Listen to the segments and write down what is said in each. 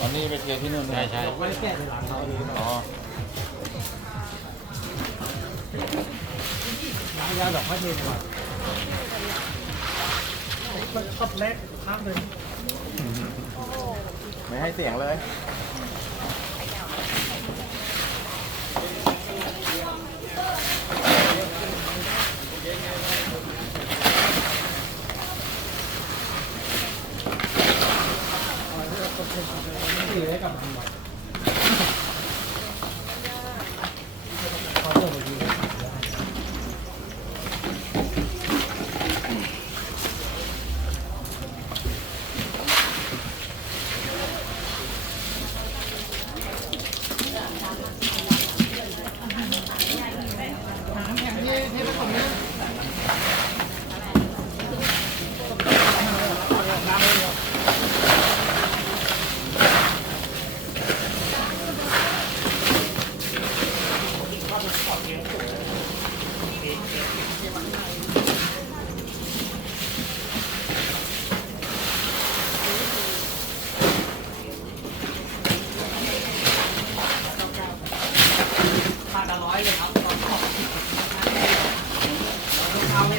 ตอนนี้ไปเที่ยวที่นู่นใช่ใช่ไม่ได้แก้ในหลังเขาเองอ๋อล้างยาดอกไม้เทนก่อนมันขับแรกข้ามเลยไม่ให้เสียงเลย ถือให้กับมันไว้ขอส่งไปดี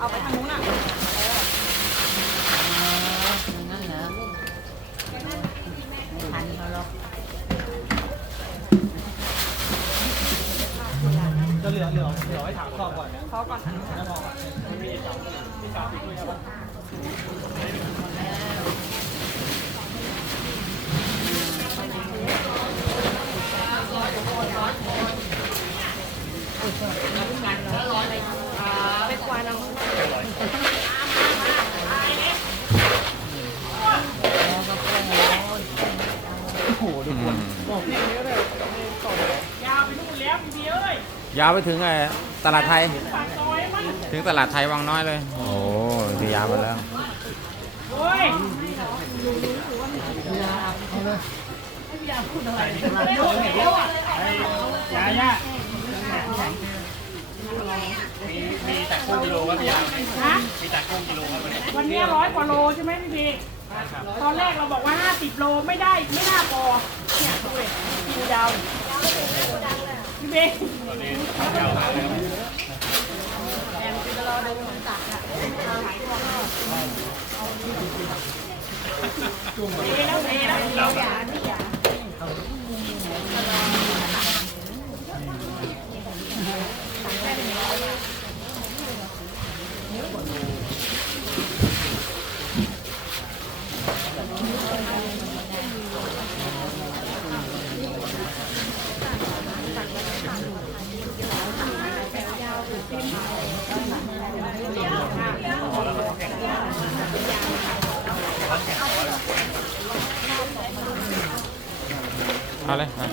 เอาไปทางนู้นอะ นั่นเหรอทันเขาหรอก จะ เหลือเหลือเหลือไว้ถามข้อก่อนนะขอก่อนแล้วพอก่อนมีสามมีสามปีด้วยกวาดเราโอ้โหดูคนบอกพี่นี้ก็ได้ต่อยาวไปนู่นแล้วพี่เอ้ย ยาวไปถึงไอ้ตลาดไทยปากซอยมันถึงตลาดไทยวังน้อยเลย โอ้ยยาวไปแล้วโอ้ยยาย่ามีแต่กุ้งกิโลครับพี่ยาฮะมีแต่กุ้งกิโลครับวันนี้ร้อยกว่าโลใช่ไหมพี่บีตอนแรกเราบอกว่า 50 โลไม่ได้ไม่น่าพอเนี่ยดูเลยคิวยาว พี่บีเอ๊ะแล้วเอ๊ะแล้ว เอาเลยมา เ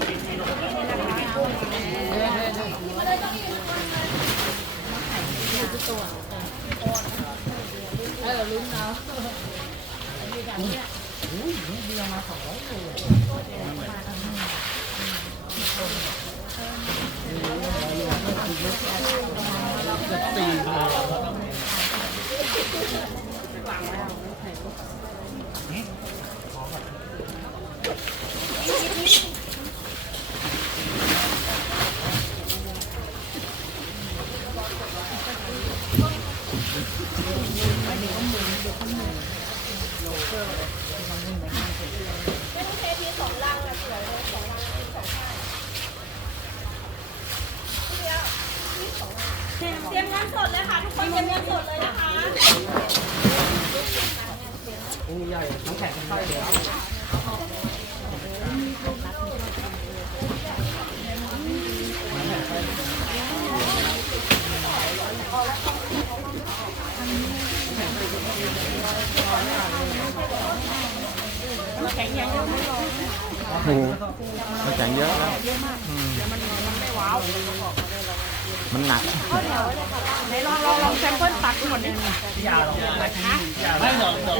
เตรียมเงินสดเลยค่ะทุกคนเตรียมเงินสดเลยนะคะมีใหญ่ทั้งแขกทั้งไส้เลย แข็งย่างเยวไม่รอโอ้มันแข็งเยอะแล้วมันมันไม่ว้าว มันหนักไหนลองลองลองแซมเปิลตักหมดดิยาหรอกนะฮะไม่หรอกหรอก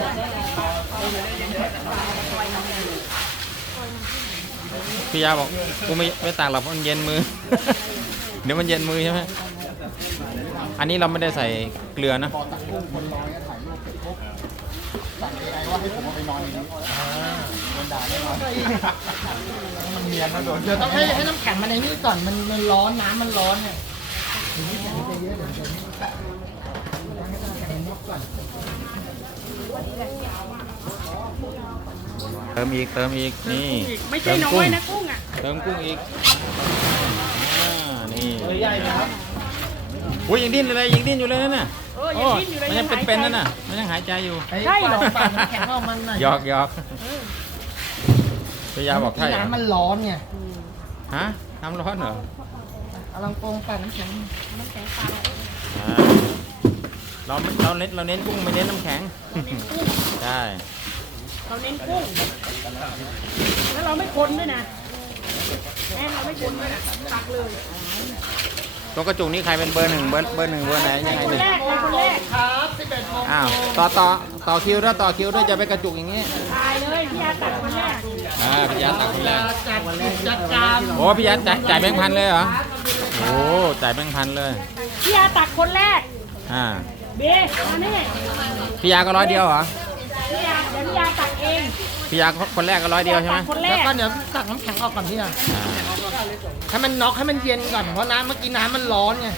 พี่ยาบอกกูไม่ไม่ต่างหรอกเพราะมันเย็นมือ เดี๋ยวมันเย็นมือใช่ไหมอันนี้เราไม่ได้ใส่เกลือนะ เนียนนะโดนเดี๋ยวต้องให้ให้น้ำแข็งมันในนี่ก่อนมันมันร้อนน้ำมันร้อนเนี่ยเติมอีกเติมอีกนี่ไม่ใช่น้อยนะกุ้งอะเติมกุ้งอีกอ่านี่ใหญ่นะครับอุ้ยยังดิ้นเลยยังดิ้นอยู่เลยนั่นน่ะ เออยังดิ้นอยู่เลยมันยังเป็นๆนั่นน่ะ มันยังหายใจอยู่ ใช่เหรอ ปาดน้ำแข็งออกมันหน่อยหยอกหยอกพี่ยาบอกใช่เหรอน้ำมันร้อนไงฮะน้ำร้อนเหรอเอาลังโปงปาดน้ำแข็งอ่าเราไม่เราเน้นเราเน้นกุ้งไม่เน้นน้ำแข็งใช่ เราเน้นกุ้งแล้วเราไม่คนด้วยนะแม่เราไม่คนด้วยนะตักเลย ตัวกระจุกนี้ใครเป็นเบอร์หนึ่งเบอร์เบอร์หนึ่งเบอร์ไหนยังไงคนดิแรกเลยคนแรกครับ11โมงอ้าวต่อต่อต่อคิวด้วยต่อคิวด้วยจะไปกระจุกอย่างนี้ตายเลยพี่ยาตักคนแรกอ่าพี่ยาตักคนแรกจัดจัดการโอ้พี่ยาจ่ายจ่ายแบงค์พันเลยเหรอโอ้จ่ายแบงค์พันเลยพี่ยาตักคนแรกอ่าเบมานี่พี่ยาก็ร้อยเดียวเหรอ พี่ยาคนแรกก็ร้อยเดียวใช่ไหมตักคนแรแล้วกก็เดี๋ยวตักน้ำแข็งออกก่อนพี่อะอ่าให้มันน็อกให้มันเย็นก่อนเพราะน้ำเมื่อกี้น้ำมันร้อนไง